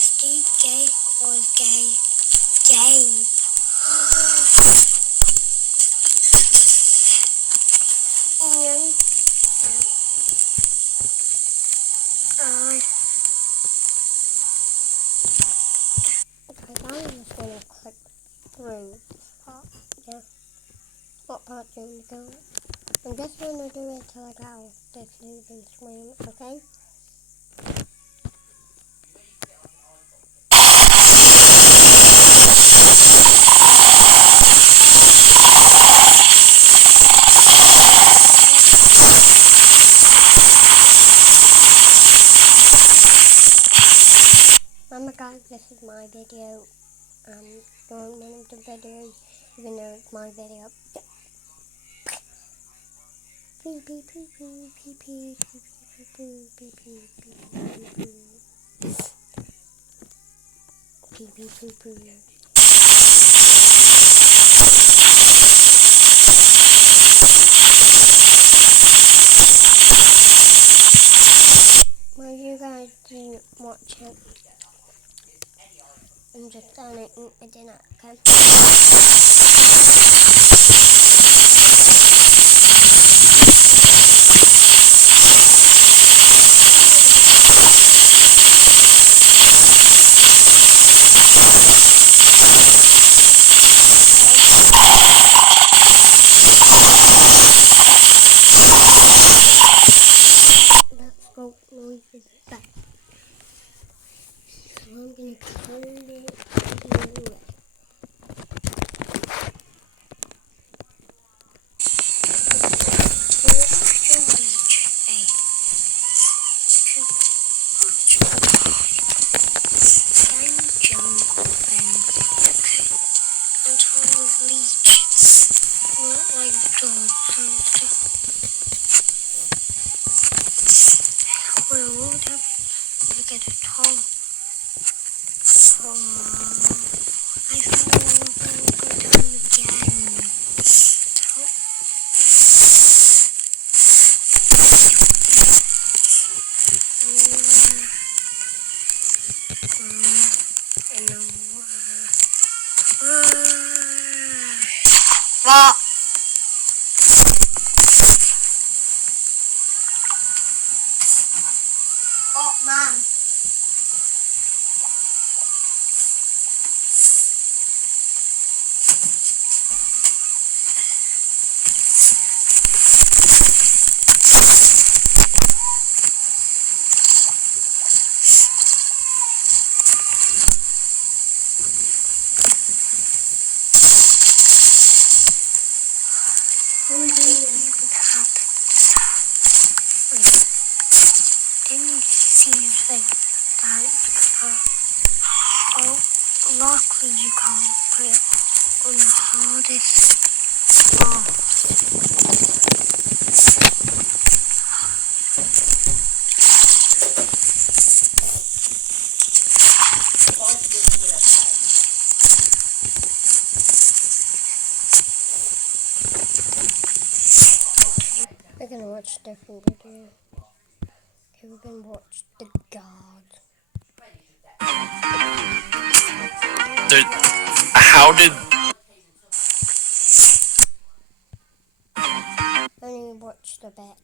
Steve gay or gay? Gabe. Okay, I'm just gonna click through this part, yeah. What part do you go? I'm just gonna do it till I get off this loading screen, okay? Remember guys, this is my video, during one of the videos, even though it's my video. Pee pee pee pee pee pee pee pee pee pee pee pee pee. Well, you guys didn't watch it. I'm just gonna eat my dinner, okay? Let's go noises back. So I'm gonna turn it away. Get a tall. I feel like I'm going to go down again. What? Oh man. Didn't see anything that luckily you can't put it on the hardest part. We're gonna watch a different video. Okay, we're gonna watch The God. How did... Only watch the bet,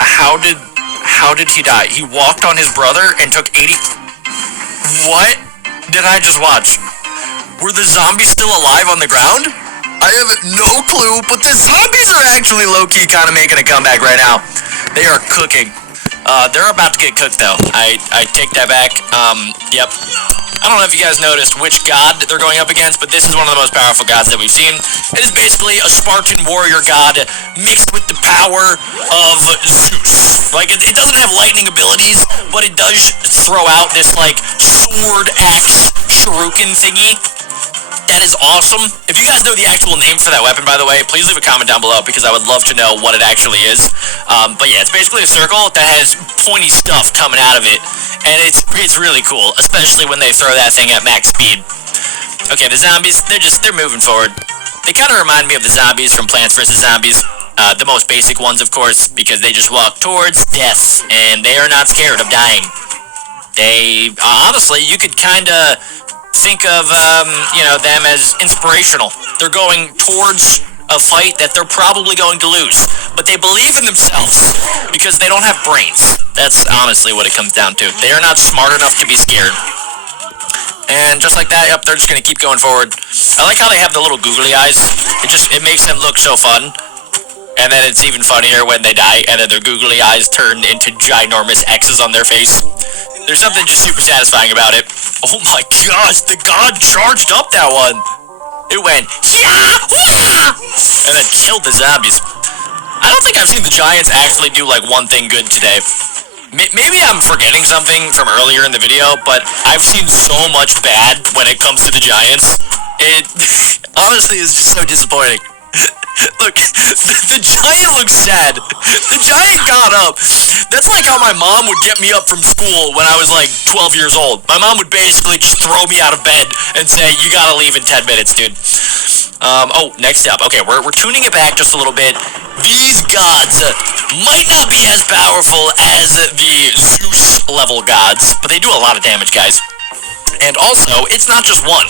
How did he die? He walked on his brother and took 80... What did I just watch? Were the zombies still alive on the ground? I have no clue, but the zombies are actually low-key kind of making a comeback right now. They are cooking. They're about to get cooked, though. I take that back. Yep. I don't know if you guys noticed which god they're going up against, but this is one of the most powerful gods that we've seen. It is basically a Spartan warrior god mixed with the power of Zeus. Like, it doesn't have lightning abilities, but it does throw out this, like, sword axe shuriken thingy. That is awesome. If you guys know the actual name for that weapon, by the way, please leave a comment down below because I would love to know what it actually is. But yeah, it's basically a circle that has pointy stuff coming out of it, and it's really cool, especially when they throw that thing at max speed. Okay, the zombies, they're moving forward. They kind of remind me of the zombies from Plants vs. Zombies. The most basic ones, of course, because they just walk towards death, and they are not scared of dying. They, honestly, you could kind of think of, them as inspirational. They're going towards a fight that they're probably going to lose, but they believe in themselves because they don't have brains. That's honestly what it comes down to. They are not smart enough to be scared. And just like that, yep, they're just gonna keep going forward. I like how they have the little googly eyes. It makes them look so fun. And then it's even funnier when they die, and then their googly eyes turn into ginormous X's on their face. There's something just super satisfying about it. Oh my gosh, the god charged up that one. It went, yeah, and then killed the zombies. I don't think I've seen the Giants actually do like one thing good today. Maybe I'm forgetting something from earlier in the video, but I've seen so much bad when it comes to the Giants. It honestly is just so disappointing. Look, the Giant looks sad. The Giant got up. That's like how my mom would get me up from school when I was like 12 years old. My mom would basically just throw me out of bed and say, you gotta leave in 10 minutes, dude. Next up. Okay, we're tuning it back just a little bit. These gods might not be as powerful as the Zeus level gods, but they do a lot of damage, guys. And also, it's not just one.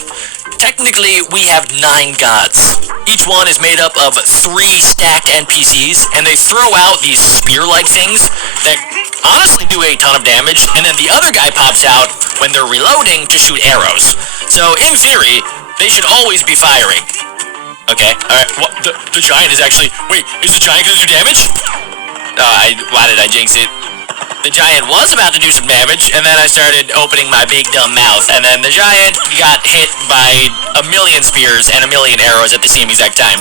Technically, we have 9 gods. Each one is made up of 3 stacked NPCs, and they throw out these spear-like things that honestly do a ton of damage, and then the other guy pops out when they're reloading to shoot arrows. So, in theory, they should always be firing. Okay, alright, the Giant is actually... Wait, is the Giant gonna do damage? Why did I jinx it? The Giant was about to do some damage, and then I started opening my big dumb mouth, and then the Giant got hit by a million spears and a million arrows at the same exact time.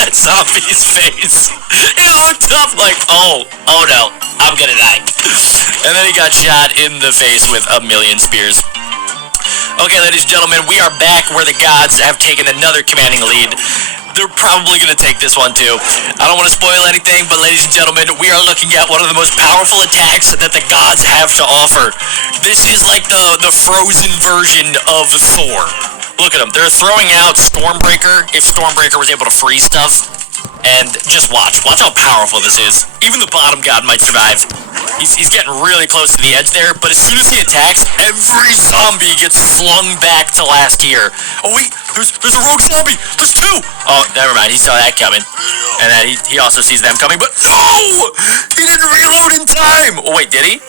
That zombie's face. He looked up like, oh no, I'm gonna die. And then he got shot in the face with a million spears. Okay, ladies and gentlemen, we are back where the gods have taken another commanding lead. They're probably going to take this one too. I don't want to spoil anything, but ladies and gentlemen, we are looking at one of the most powerful attacks that the gods have to offer. This is like the frozen version of Thor. Look at them. They're throwing out Stormbreaker, if Stormbreaker was able to freeze stuff. And just watch how powerful this is. Even the bottom god might survive. He's getting really close to the edge there, but as soon as he attacks, every zombie gets flung back to last tier. Oh wait, there's a rogue zombie! There's 2! Oh, never mind, he saw that coming. And then he also sees them coming, but no! He didn't reload in time! Oh wait, did he?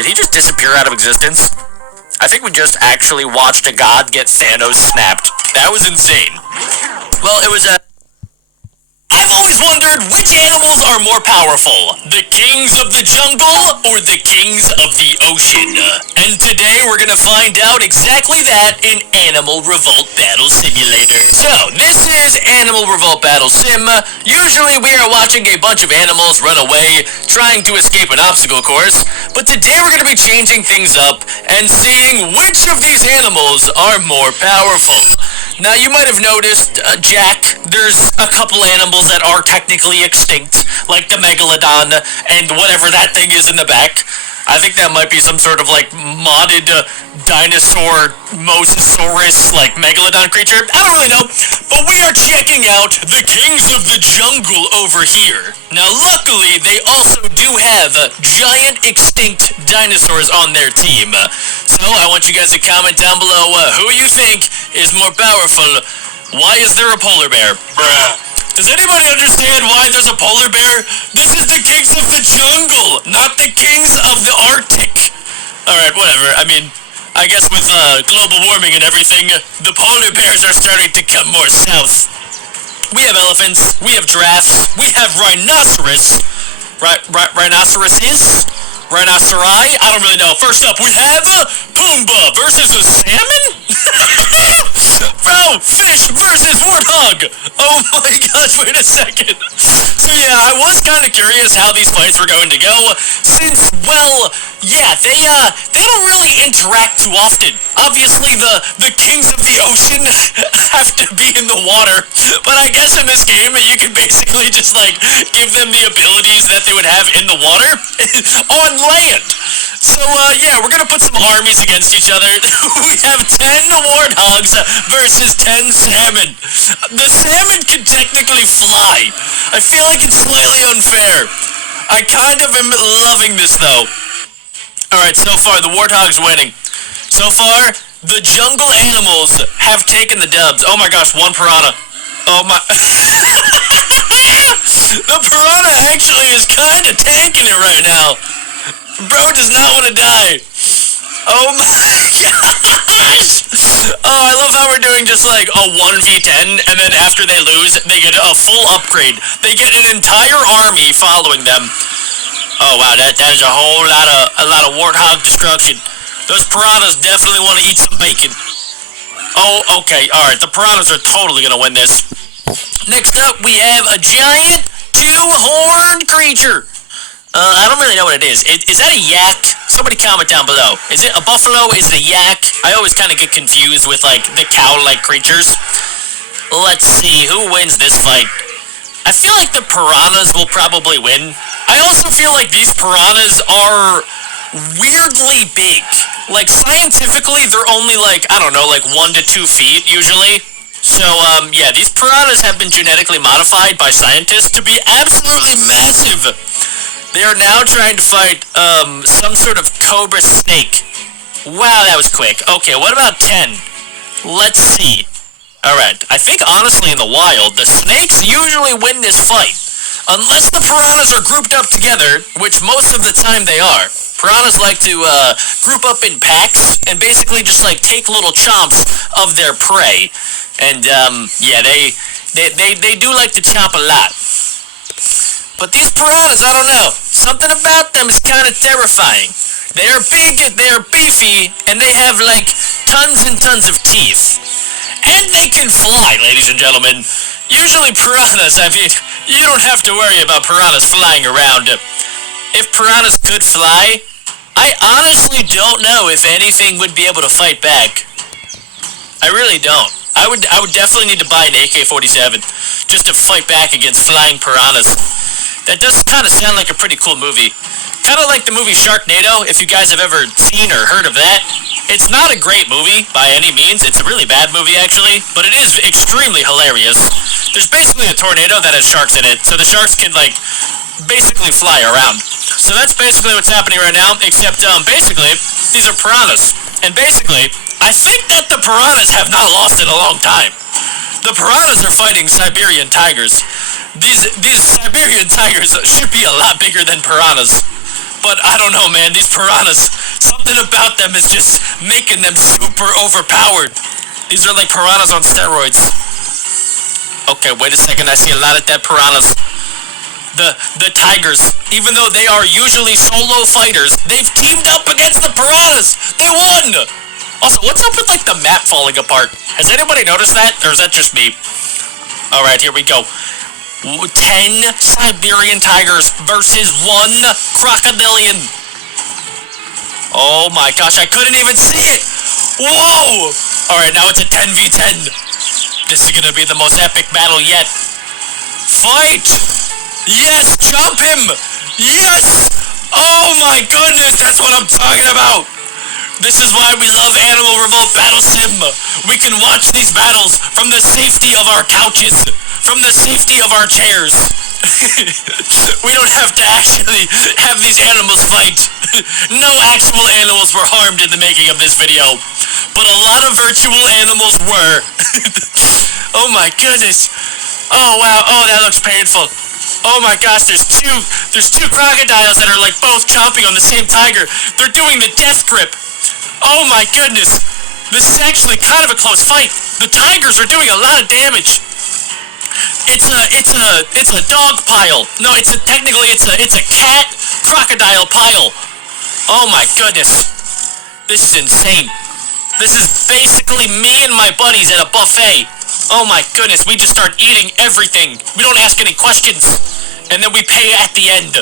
Did he just disappear out of existence? I think we just actually watched a god get Thanos snapped. That was insane. Well, it was a... I've always wondered which animals are more powerful, the kings of the jungle or the kings of the ocean. And today we're gonna find out exactly that in Animal Revolt Battle Simulator. So, this is Animal Revolt Battle Sim. Usually we are watching a bunch of animals run away, trying to escape an obstacle course, but today we're gonna be changing things up and seeing which of these animals are more powerful. Now, you might have noticed, Jack, there's a couple animals that are technically extinct, like the Megalodon and whatever that thing is in the back. I think that might be some sort of, like, modded dinosaur mosasaurus, like, Megalodon creature. I don't really know, but we are checking out the kings of the jungle over here. Now, luckily, they also do have giant extinct dinosaurs on their team. So, I want you guys to comment down below who you think is more powerful. Why is there a polar bear? Bruh. Does anybody understand why there's a polar bear? This is the kings of the jungle, not the kings of the Arctic. Alright, whatever. I mean, I guess with global warming and everything, the polar bears are starting to come more south. We have elephants, we have giraffes, we have rhinoceros. Rhinoceroses? Rhinoceri? I don't really know. First up, we have Pumbaa versus a salmon? Bro, fish versus warthog! Oh my gosh, wait a second. So yeah, I was kind of curious how these fights were going to go, since, well, yeah, they don't really interact too often. Obviously, the kings of the ocean have to be in the water, but I guess in this game, you can basically just, like, give them the abilities that they would have in the water on land. So, yeah, we're gonna put some armies against each other. We have 10 warthogs versus 10 salmon. The salmon can technically fly. I feel like it's slightly unfair. I kind of am loving this, though. Alright, so far, the warthog's winning. So far, the jungle animals have taken the dubs. Oh my gosh, one piranha. Oh my... The piranha actually is kind of tanking it right now. Bro does not want to die. Oh my gosh! Oh, I love how we're doing just like a 1v10, and then after they lose, they get a full upgrade. They get an entire army following them. Oh wow, that is a whole lot of warthog destruction. Those piranhas definitely want to eat some bacon. Oh, okay, alright, the piranhas are totally gonna win this. Next up, we have a giant two-horned creature. I don't really know what it is. Is that a yak? Somebody comment down below. Is it a buffalo? Is it a yak? I always kind of get confused with, like, the cow-like creatures. Let's see, who wins this fight? I feel like the piranhas will probably win. I also feel like these piranhas are weirdly big. Like, scientifically, they're only, like, I don't know, like 1 to 2 feet, usually. So, yeah, these piranhas have been genetically modified by scientists to be absolutely massive. They are now trying to fight, some sort of cobra snake. Wow, that was quick. Okay, what about 10? Let's see. Alright, I think honestly in the wild, the snakes usually win this fight. Unless the piranhas are grouped up together, which most of the time they are. Piranhas like to, group up in packs, and basically just, like, take little chomps of their prey. And, yeah, they do like to chomp a lot. But these piranhas, I don't know. Something about them is kind of terrifying. They are big, they are beefy, and they have, like, tons and tons of teeth. And they can fly, ladies and gentlemen. Usually piranhas, I mean, you don't have to worry about piranhas flying around. If piranhas could fly, I honestly don't know if anything would be able to fight back. I really don't. I would definitely need to buy an AK-47 just to fight back against flying piranhas. That does kind of sound like a pretty cool movie. Kind of like the movie Sharknado, if you guys have ever seen or heard of that. It's not a great movie, by any means. It's a really bad movie, actually. But it is extremely hilarious. There's basically a tornado that has sharks in it, so the sharks can, like, basically fly around. So that's basically what's happening right now, except, basically, these are piranhas. And basically, I think that the piranhas have not lost in a long time. The piranhas are fighting Siberian tigers. These Siberian tigers should be a lot bigger than piranhas. But I don't know, man, these piranhas, something about them is just making them super overpowered. These are like piranhas on steroids. Okay, wait a second, I see a lot of dead piranhas. The tigers, even though they are usually solo fighters, they've teamed up against the piranhas! They won! Also, what's up with, like, the map falling apart? Has anybody noticed that, or is that just me? Alright, here we go. 10 Siberian tigers versus 1 crocodilian. Oh my gosh, I couldn't even see it! Whoa! Alright, now it's a 10v10. This is gonna be the most epic battle yet. Fight! Yes, jump him! Yes! Oh my goodness, that's what I'm talking about! This is why we love Animal Revolt Battle Sim. We can watch these battles from the safety of our couches, from the safety of our chairs. We don't have to actually have these animals fight. No actual animals were harmed in the making of this video, but a lot of virtual animals were. Oh my goodness. Oh wow, oh that looks painful. Oh my gosh, there's two crocodiles that are like both chomping on the same tiger. They're doing the death grip. Oh my goodness! This is actually kind of a close fight. The tigers are doing a lot of damage. It's a dog pile. No, technically it's a cat crocodile pile. Oh my goodness. This is insane. This is basically me and my buddies at a buffet. Oh my goodness, we just start eating everything. We don't ask any questions. And then we pay at the end.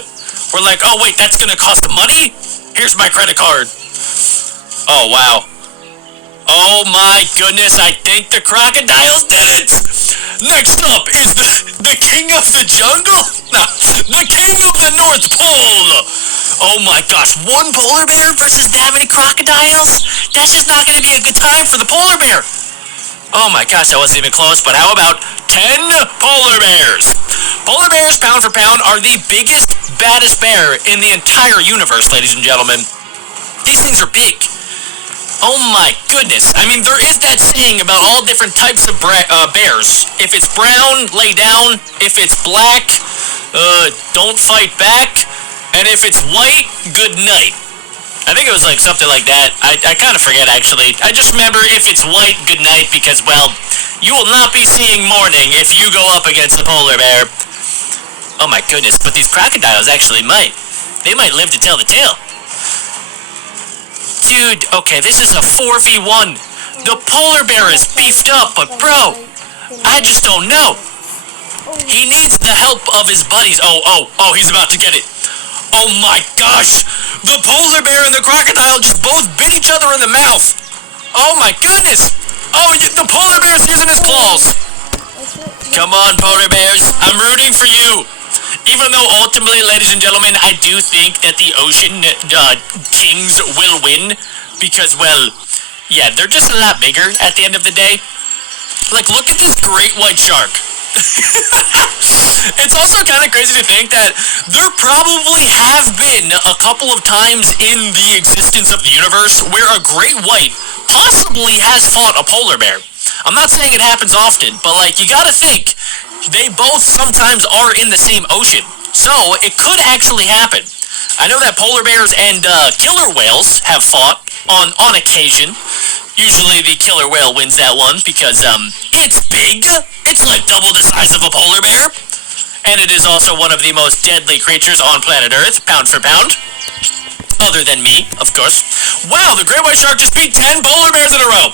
We're like, oh wait, that's gonna cost money? Here's my credit card. Oh, wow. Oh, my goodness, I think the crocodiles did it! Next up is the king of the jungle? No, the king of the North Pole! Oh, my gosh, 1 polar bear versus that many crocodiles? That's just not going to be a good time for the polar bear. Oh my gosh, that wasn't even close, but how about 10 polar bears? Polar bears, pound for pound, are the biggest, baddest bear in the entire universe, ladies and gentlemen. These things are big. Oh my goodness. I mean, there is that saying about all different types of bears. If it's brown, lay down. If it's black, don't fight back. And if it's white, good night. I think it was like something like that. I kind of forget, actually. I just remember if it's white, good night, because, well, you will not be seeing morning if you go up against the polar bear. Oh my goodness, but these crocodiles actually might. They might live to tell the tale. Dude, okay, this is a 4v1. The polar bear is beefed up, but bro, I just don't know. He needs the help of his buddies. Oh, he's about to get it. Oh my gosh! The polar bear and the crocodile just both bit each other in the mouth! Oh my goodness! Oh, the polar bear's using his claws! Come on, polar bears, I'm rooting for you! Even though ultimately, ladies and gentlemen, I do think that the ocean kings will win, because, well, yeah, they're just a lot bigger at the end of the day. Like, look at this great white shark. It's also kind of crazy to think that there probably have been a couple of times in the existence of the universe where a great white possibly has fought a polar bear. I'm not saying it happens often, but like, you gotta think, they both sometimes are in the same ocean. So, it could actually happen. I know that polar bears and killer whales have fought on occasion. Usually the killer whale wins that one because, it's big. It's like double the size of a polar bear. And it is also one of the most deadly creatures on planet Earth, pound for pound. Other than me, of course. Wow, the great white shark just beat 10 polar bears in a row.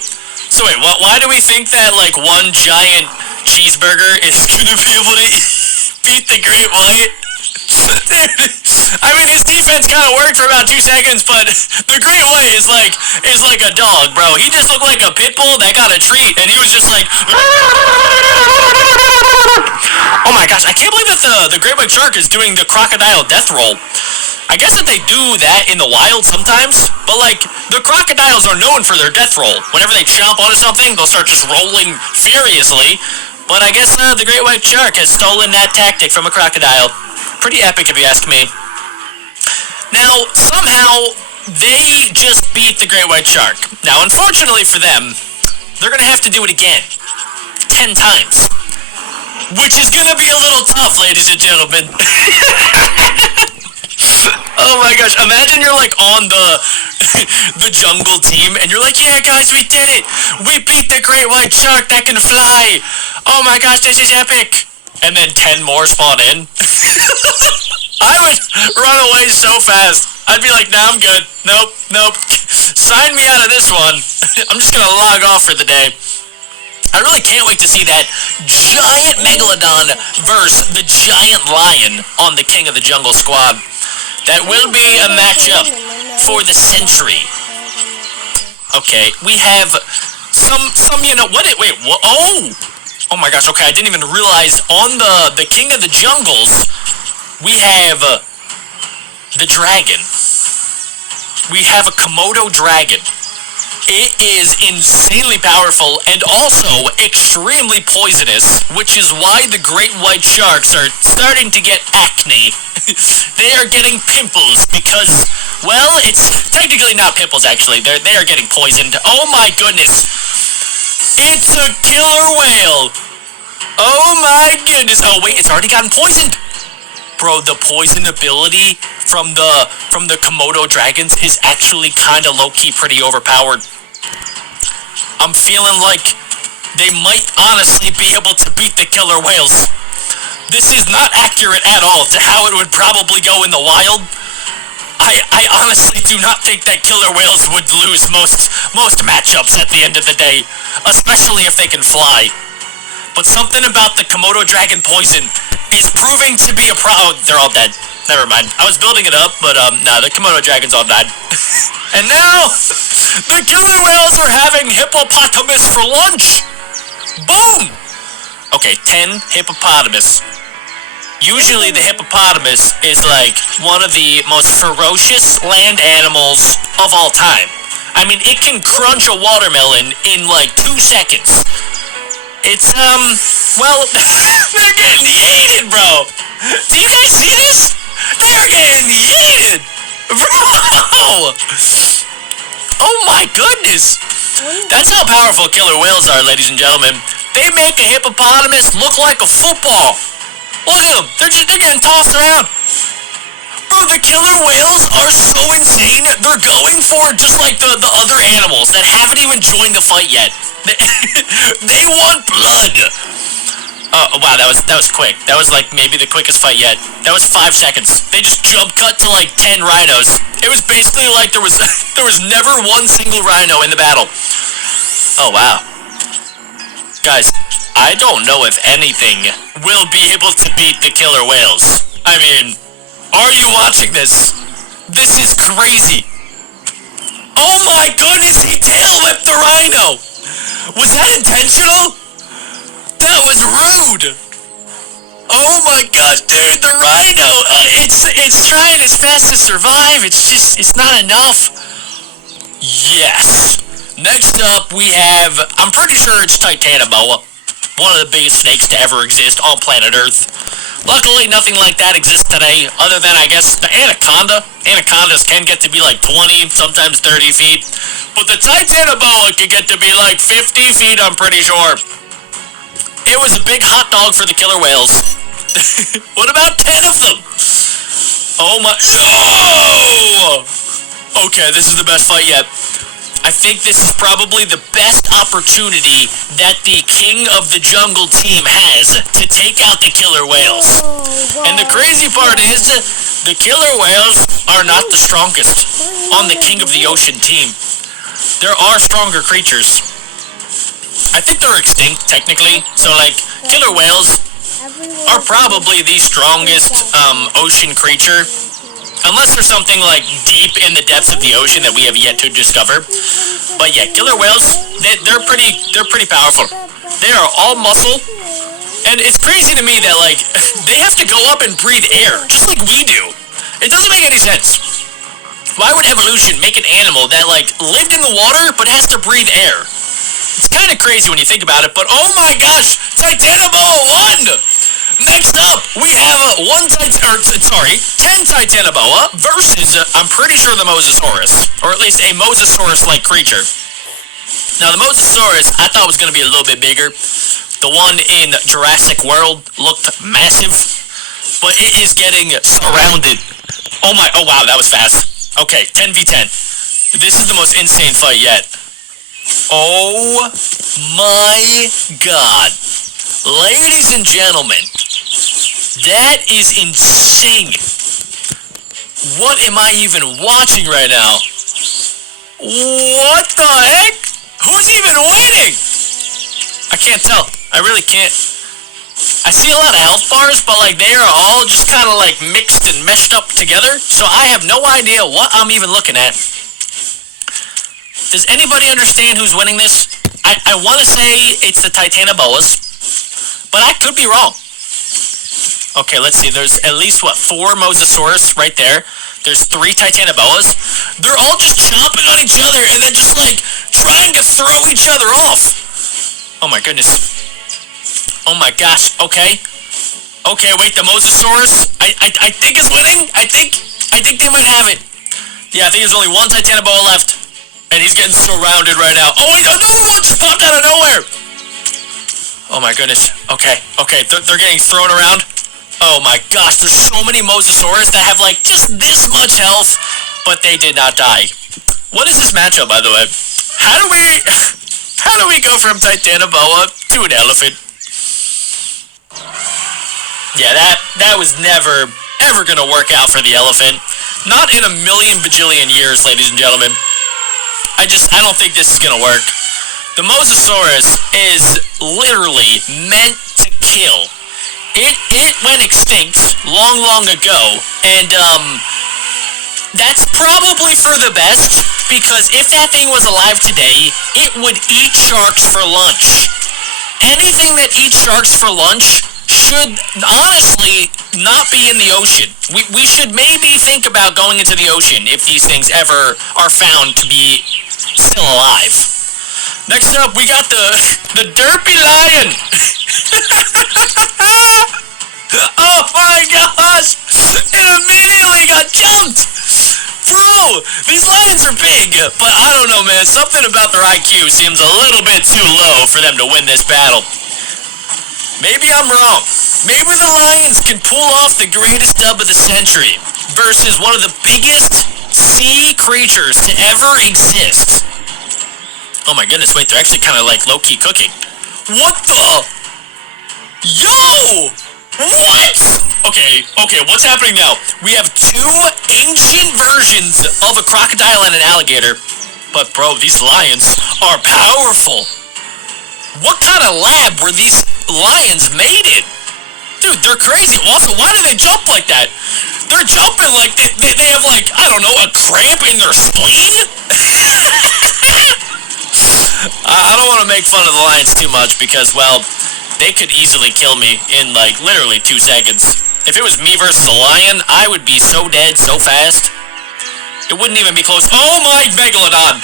So wait, why do we think that, like, one giant cheeseburger is gonna be able to beat the great white? I mean, his defense kind of worked for about 2 seconds, but the great white is like a dog, bro. He just looked like a pit bull that got a treat, and he was just like... Oh my gosh, I can't believe that the great white shark is doing the crocodile death roll. I guess that they do that in the wild sometimes, but like, the crocodiles are known for their death roll. Whenever they chomp onto something, they'll start just rolling furiously. But I guess the great white shark has stolen that tactic from a crocodile. Pretty epic if you ask me. Now, somehow, they just beat the great white shark. Now, unfortunately for them, they're gonna have to do it again. 10 times. Which is gonna be a little tough, ladies and gentlemen. Oh my gosh, imagine you're like on the jungle team and you're like, yeah guys, we did it! We beat the great white shark that can fly! Oh my gosh, this is epic! And then 10 more spawn in. I would run away so fast. I'd be like, nah, I'm good. Nope. Sign me out of this one. I'm just gonna log off for the day. I really can't wait to see that giant megalodon versus the giant lion on the King of the Jungle squad. That will be a matchup for the century. Okay, we have some, you know, what? Oh my gosh, okay, I didn't even realize on the King of the Jungles, we have the dragon. We have a Komodo dragon. It is insanely powerful and also extremely poisonous, which is why the great white sharks are starting to get acne. They are getting pimples because, well, it's technically not pimples actually. They are getting poisoned. Oh my goodness. It's a killer whale. Oh my goodness. Oh wait, it's already gotten poisoned. Bro, the poison ability from the Komodo dragons is actually kind of low-key pretty overpowered. I'm feeling like they might honestly be able to beat the killer whales. This is not accurate at all to how it would probably go in the wild. I honestly do not think that killer whales would lose most matchups at the end of the day, especially if they can fly. But something about the Komodo dragon poison is proving to be a oh, they're all dead. Never mind. I was building it up, but nah, the Komodo dragons all died. And now, the killer whales are having hippopotamus for lunch! Boom! Okay, 10 hippopotamus. Usually the hippopotamus is like one of the most ferocious land animals of all time. I mean, it can crunch a watermelon in like 2 seconds. It's, well, they're getting yeeted, bro. Do you guys see this? They're getting yeeted. Bro. Oh my goodness. That's how powerful killer whales are, ladies and gentlemen. They make a hippopotamus look like a football. Look at them. They're getting tossed around. Bro, the killer whales are so insane. They're going for just like the other animals that haven't even joined the fight yet. They want blood. Oh, wow, that was quick. That was like maybe the quickest fight yet. That was 5 seconds. They just jump cut to like 10 rhinos. It was basically like there was never one single rhino in the battle. Oh, wow. Guys, I don't know if anything will be able to beat the killer whales. I mean, are you watching this? This is crazy. Oh my goodness, he tail whipped the rhino. Was that intentional? That was rude. Oh my gosh, dude, the rhino, it's trying its best to survive. It's not enough. Yes. Next up, we have, I'm pretty sure it's Titanoboa, one of the biggest snakes to ever exist on planet Earth. Luckily, nothing like that exists today, other than, I guess, the anaconda. Anacondas can get to be like 20, sometimes 30 feet. But the Titanoboa can get to be like 50 feet, I'm pretty sure. It was a big hot dog for the killer whales. What about 10 of them? Oh my... Oh! Okay, this is the best fight yet. I think this is probably the best opportunity that the King of the Jungle team has to take out the killer whales. And the crazy part is, the killer whales are not the strongest on the King of the Ocean team. There are stronger creatures. I think they're extinct, technically. So, like, killer whales are probably the strongest ocean creature. Unless there's something, like, deep in the depths of the ocean that we have yet to discover. But yeah, killer whales, they're pretty powerful. They are all muscle. And it's crazy to me that, like, they have to go up and breathe air, just like we do. It doesn't make any sense. Why would evolution make an animal that, like, lived in the water but has to breathe air? It's kind of crazy when you think about it, but oh my gosh, Titanoboa won! Next up, we have 10 Titanoboa versus, I'm pretty sure the Mosasaurus, or at least a Mosasaurus-like creature. Now, the Mosasaurus, I thought was going to be a little bit bigger. The one in Jurassic World looked massive, but it is getting surrounded. Oh wow, that was fast. Okay, 10v10. This is the most insane fight yet. Oh my god. Ladies and gentlemen, that is insane. What am I even watching right now? What the heck? Who's even winning? I can't tell. I really can't. I see a lot of health bars, but like they are all just kind of like mixed and meshed up together, so I have no idea what I'm even looking at. Does anybody understand who's winning this? I want to say it's the Titanoboas, but I could be wrong. Okay, let's see. There's at least, 4 Mosasaurus right there. There's 3 Titanoboas. They're all just chomping on each other and then just, like, trying to throw each other off. Oh, my goodness. Oh, my gosh. Okay. Okay, wait, the Mosasaurus, I think is winning. I think they might have it. Yeah, I think there's only 1 Titanoboa left. And he's getting surrounded right now. Oh, wait, another one just popped out of nowhere. Oh, my goodness. Okay, they're getting thrown around. Oh, my gosh, there's so many Mosasaurus that have, like, just this much health, but they did not die. What is this matchup, by the way? How do we go from Titanoboa to an elephant? Yeah, that was never, ever gonna work out for the elephant. Not in a million bajillion years, ladies and gentlemen. I don't think this is gonna work. The Mosasaurus is literally meant to kill. It went extinct long ago, and that's probably for the best, because if that thing was alive today, it would eat sharks for lunch. Anything that eats sharks for lunch should honestly not be in the ocean. We should maybe think about going into the ocean if these things ever are found to be still alive. Next up, we got the Derpy Lion. Oh my gosh! It immediately got jumped! Bro, these lions are big, but I don't know, man. Something about their IQ seems a little bit too low for them to win this battle. Maybe I'm wrong. Maybe the lions can pull off the greatest dub of the century versus one of the biggest sea creatures to ever exist. Oh my goodness, wait, they're actually kind of like low-key cooking. What the? Yo! What? Okay, what's happening now? We have two ancient versions of a crocodile and an alligator. But bro, these lions are powerful. What kind of lab were these lions made in? Dude, they're crazy. Also, why do they jump like that? They're jumping like they have like, I don't know, a cramp in their spleen? I don't want to make fun of the lions too much because, well, they could easily kill me in, like, literally 2 seconds. If it was me versus a lion, I would be so dead so fast. It wouldn't even be close. Oh my Megalodon!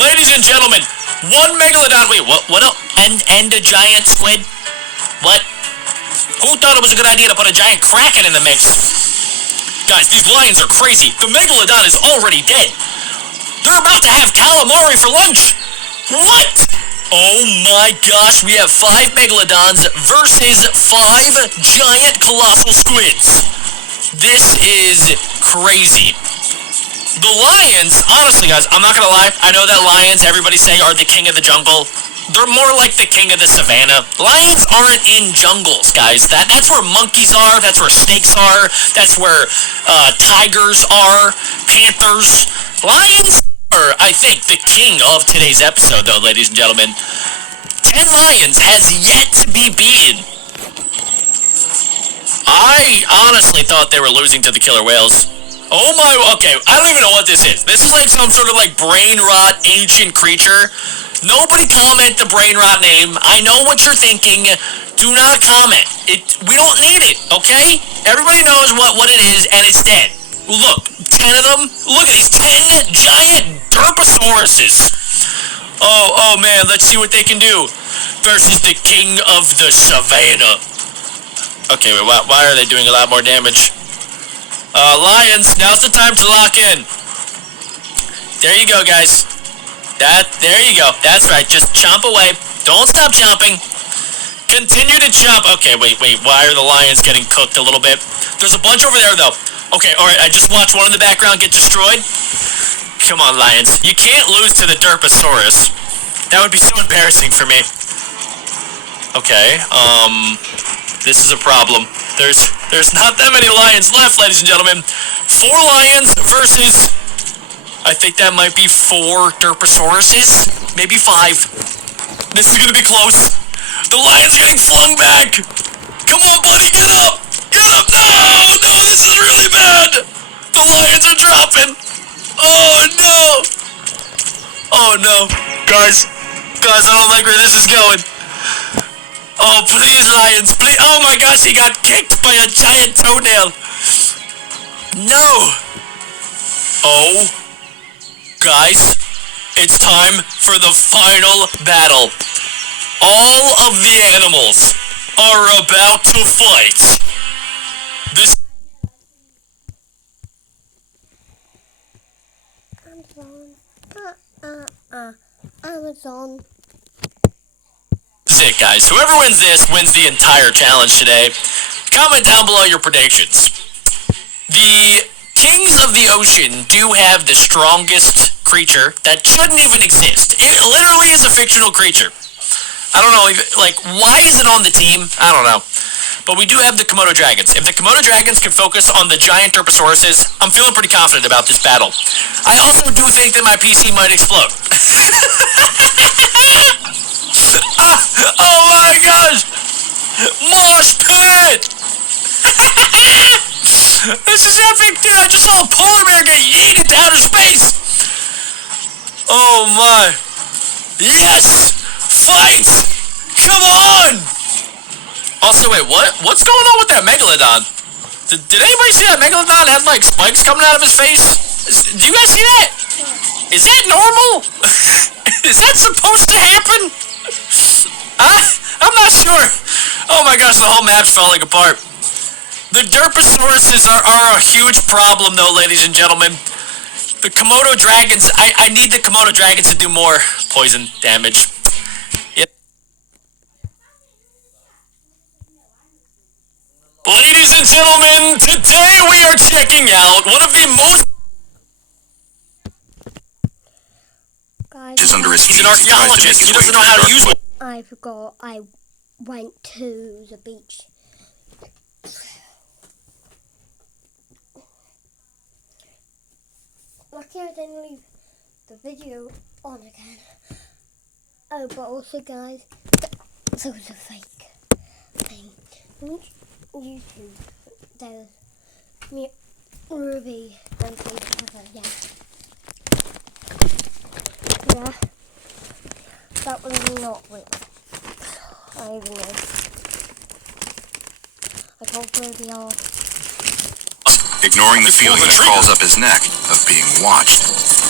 Ladies and gentlemen, one Megalodon. Wait, what else? And a giant squid? What? Who thought it was a good idea to put a giant kraken in the mix? Guys, these lions are crazy. The Megalodon is already dead. They're about to have calamari for lunch. What? Oh my gosh, we have 5 Megalodons versus 5 giant colossal squids. This is crazy. The lions, honestly guys, I'm not gonna lie, I know that lions, everybody say, are the king of the jungle. They're more like the king of the savannah. Lions aren't in jungles, guys. That's where monkeys are, that's where snakes are, that's where tigers are, panthers. Lions are, I think, the king of today's episode, though, ladies and gentlemen. 10 lions has yet to be beaten. I honestly thought they were losing to the killer whales. Oh my, okay, I don't even know what this is. This is like some sort of like brain rot ancient creature. Nobody comment the brain rot name. I know what you're thinking. Do not comment. We don't need it, okay? Everybody knows what it is, and it's dead. Look, 10 of them. Look at these 10 giant derpasauruses. Oh man, let's see what they can do. Versus the king of the savannah. Okay, wait, why are they doing a lot more damage? Lions, now's the time to lock in. There you go, guys. There you go. That's right, just chomp away. Don't stop chomping. Continue to chomp. Okay, wait, why are the lions getting cooked a little bit? There's a bunch over there, though. Okay, alright, I just watched one in the background get destroyed. Come on, lions. You can't lose to the Derpasaurus. That would be so embarrassing for me. Okay, this is a problem. There's not that many lions left, ladies and gentlemen. 4 lions versus, I think that might be 4 Derpasauruses, maybe 5. This is gonna be close. The lion's getting flung back. Come on, buddy, get up! Get up! No, this is really bad. The lions are dropping. Oh no, guys, I don't like where this is going. Oh, please, lions, please. Oh my gosh, he got kicked by a giant toenail. No. Oh, guys, it's time for the final battle. All of the animals are about to fight. This Amazon. is it, guys. Whoever wins this wins the entire challenge today. Comment down below your predictions. The kings of the ocean do have the strongest creature that shouldn't even exist. It literally is a fictional creature. I don't know, like, why is it on the team? I don't know. But we do have the Komodo dragons. If the Komodo dragons can focus on the giant Derpasauruses, I'm feeling pretty confident about this battle. I also do think that my PC might explode. Oh my gosh! Mosh pit! This is epic, dude! I just saw a polar bear get yeeted to outer space! Oh my! Yes! Fight! Come on! Also, wait, what's going on with that Megalodon? Did anybody see that Megalodon had, like, spikes coming out of his face? Do you guys see that? Is that normal? Is that supposed to happen? I'm not sure. Oh my gosh, the whole map's falling apart. The Derposauruses are a huge problem, though, ladies and gentlemen. The Komodo dragons, I need the Komodo dragons to do more poison damage. Yep. Ladies and gentlemen, today we are checking out one of the most... Guys, He's under his feet. He's an archaeologist. He doesn't know how to use one. I forgot I went to the beach. Lucky I didn't leave the video on again. Oh, but also, guys, there was a fake thing. On YouTube, there's me, Ruby, and Cover, yeah. Yeah. That was not real. I even know. I told Ruby off. Ignoring the feeling that crawls up his neck of being watched.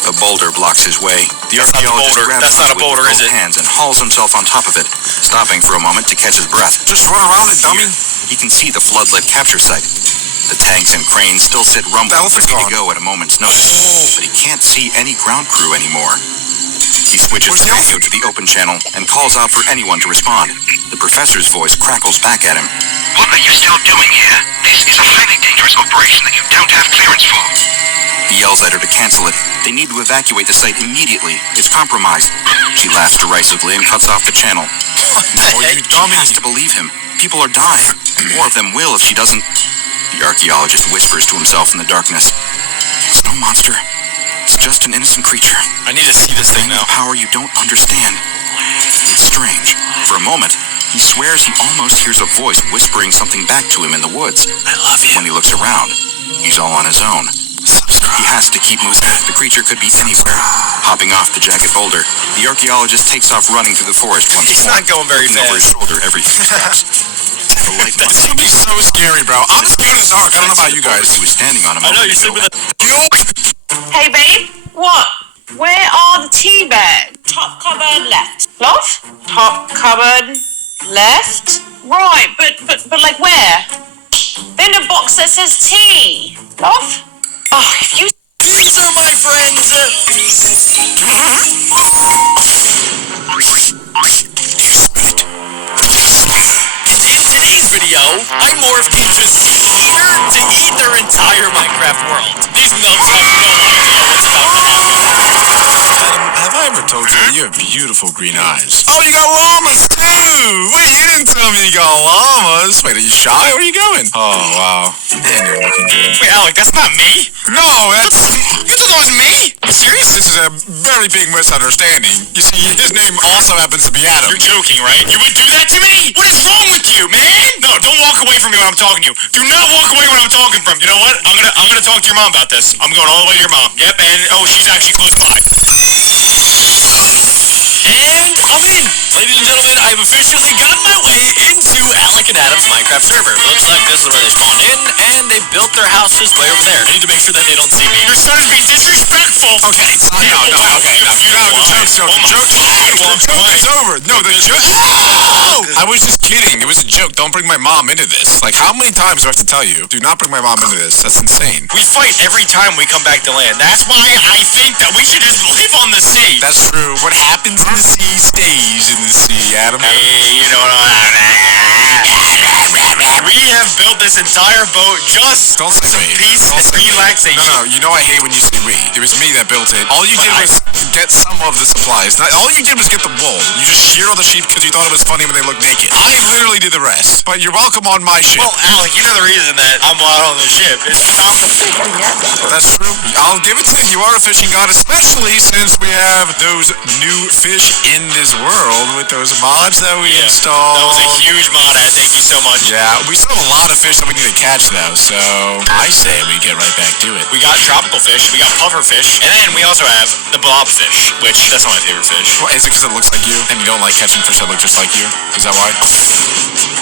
A boulder blocks his way. The archaeologist grabs onto it with both hands and hauls himself on top of it, stopping for a moment to catch his breath. Just run around it, dummy. He can see the floodlit capture site. The tanks and cranes still sit rumbling, ready to go at a moment's notice, but he can't see any ground crew anymore. He switches the radio to the open channel and calls out for anyone to respond. The professor's voice crackles back at him. What are you still doing here? This is a highly dangerous operation that you don't have clearance for. He yells at her to cancel it. They need to evacuate the site immediately. It's compromised. She laughs derisively and cuts off the channel. Oh, you dummy. She has to believe him. People are dying. More of them will if she doesn't. The archaeologist whispers to himself in the darkness. It's no monster. It's just an innocent creature. I need to see this thing now. Power you don't understand. It's strange. For a moment, he swears he almost hears a voice whispering something back to him in the woods. I love you. When he looks around, he's all on his own. He has to keep moving. The creature could be anywhere. Hopping off the jagged boulder, the archaeologist takes off running through the forest once more. He's not going very looking over his fast. shoulder every few steps. The light That's gonna be so scary, bro. I'm scared in the dark. I don't know about you guys. He was standing on a I know, moment you sleep ago. with a... Hey, babe. What? Where are the tea bags? Top cupboard left. Love? Top cupboard left? Right, but like where? In a box that says tea. Love? Oh, if you... These are my friends. In today's video, I morphed into Seer to eat their entire Minecraft world. These nubs have no idea what's about to happen. Adam, have I ever told you you have beautiful green eyes? Oh, you got llamas too! Wait, you didn't tell me you got llamas. Wait, are you shy? Where are you going? Oh, wow. And you're looking good. Wait, Alec, that's not me. No, that's... You thought that was me? You serious? This is a very big misunderstanding. You see, his name also happens to be Adam. You're joking, right? You would do that to me? What is wrong with you, man? No, don't walk away from me when I'm talking to you. Do not walk away when I'm talking from. You know what? I'm gonna talk to your mom about this. I'm going all the way to your mom. Yep, and oh, she's actually close by. And I'm in. Ladies and gentlemen, I've officially gotten my way into Alec and Adam's Minecraft server. Looks like this is where they spawned in, and they built their houses way over there. I need to make sure that they don't see me. Your son is being disrespectful. Okay, no, the joke is over. No, the joke... I was just kidding. It was a joke. Don't bring my mom into this. Like, how many times do I have to tell you? Do not bring my mom into this. That's insane. We fight every time we come back to land. That's why I think that we should just live on the sea. That's true. What happens in the sea stays in the sea, Adam. Hey, you know what we have built this entire boat just Don't say some we. peace Don't and say we. relaxation. No, you know I hate when you say we. It was me that built it. All you did was get some of the supplies. All you did was get the wool. You just sheared all the sheep because you thought it was funny when they looked naked. I literally did the rest. But you're welcome on my ship. Well, Alec, you know the reason that I'm out on the ship is That's true. I'll give it to you. You are a fishing god, especially since we have those new fish in this world with those mods that we installed. That was a huge mod. Thank you so much. Yeah, we still have a lot of fish that we need to catch though, so I say we get right back to it. We got tropical fish, we got puffer fish, and then we also have the blobfish, which that's not my favorite fish. What, is it because it looks like you and you don't like catching fish that look just like you? Is that why?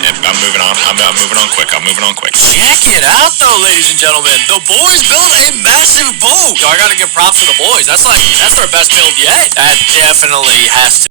Yeah, I'm moving on. I'm moving on quick. I'm moving on quick. Check it out, though, ladies and gentlemen. The boys built a massive boat. Yo, I gotta give props to the boys. That's their best build yet. That definitely has to